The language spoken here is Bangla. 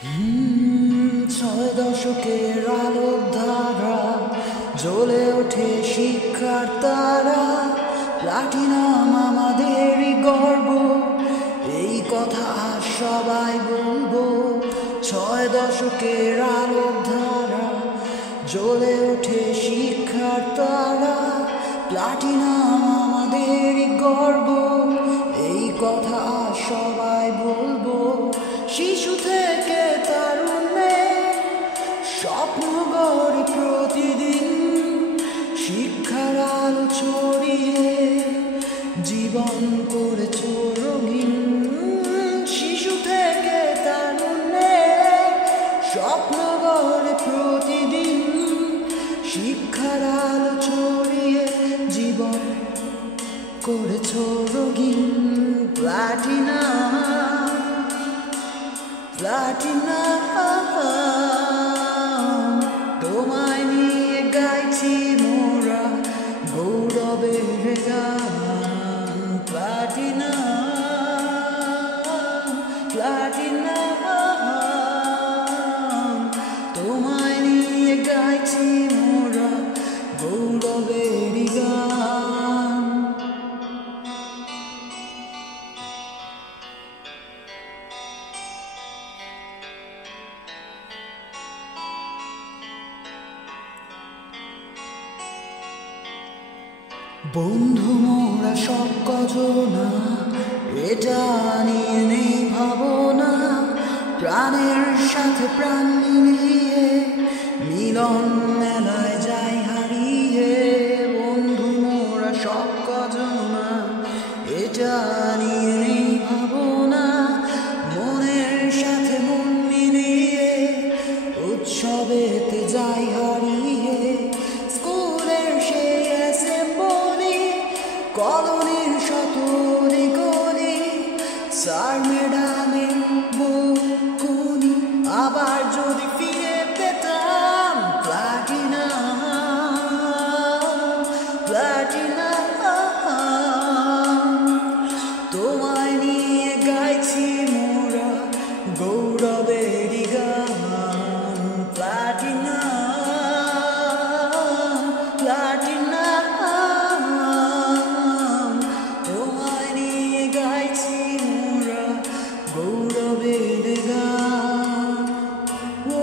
ছয় দশকের আলোর ধারা জ্বলে ওঠে শিক্ষার তারা, প্লাটিনাম আমাদেরই গর্ব, এই কথা আজ সবাই বলবো। ছয় দশকের আলোর ধারা জ্বলে ওঠে শিক্ষার তারা, প্লাটিনাম আমাদেরই গর্ব, এই কথা আজ সবাই বলবো। শিশু থেকে তারুণ্যে স্বপ্ন গড়ে প্রতিদিন, শিক্ষার আলো ছড়িয়ে জীবন করেছ রঙিন। শিশু থেকে তারুণ্যে স্বপ্ন গড়ে প্রতিদিন, শিক্ষার আলো ছড়িয়ে জীবন করেছ রঙিন। প্লাটিনাম প্লাটিনাম তোমায় নিয়ে গাইছি মোরা গৌরবের গান। প্লাটিনাম প্লাটিনাম তোমায় নিয়ে গাইছি মোরা গৌরবের গান। বন্ধু মোরা সব কজনা, এটা নিয়ে নেই ভাবনা, প্রাণের সাথে প্রাণ মিলিয়ে মিলন মেলায় যাই হারিয়ে। বন্ধু মোরা সব কজনা, এটা নিয়ে নেই ভাবনা, মনের সাথে মন মিলিয়ে উৎসবেতে যাই হারিয়ে। স্কুলের সেই অ্যাসেম্বলি, কলোনির শতরি গলি, স্যার ম্যাডামের বকুনি, আবার যদি ফিরে পেতাম প্লাটিনাম প্লাটিনাম তোমায় নিয়ে গাইছি মোরা গৌরবের গান। প্লাটিনাম প্লাটিনাম তোমায় নিয়ে গাইছি মোরা গৌরবের গান। ও